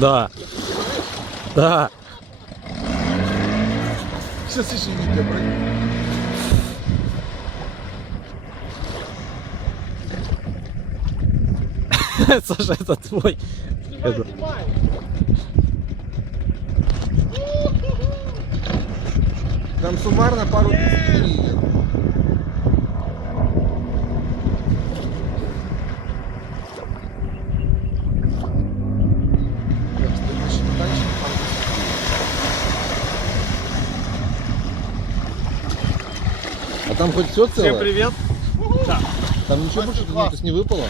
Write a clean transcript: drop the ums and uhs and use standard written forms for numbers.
Да. Да. Сейчас еще видео пройдет. Саша, это твой. Это- Там суммарно пару тысяч гривен. Так, следующий танчик, пару тысяч гривен. А там хоть все целое? Всем привет. Там ничего больше не выпало?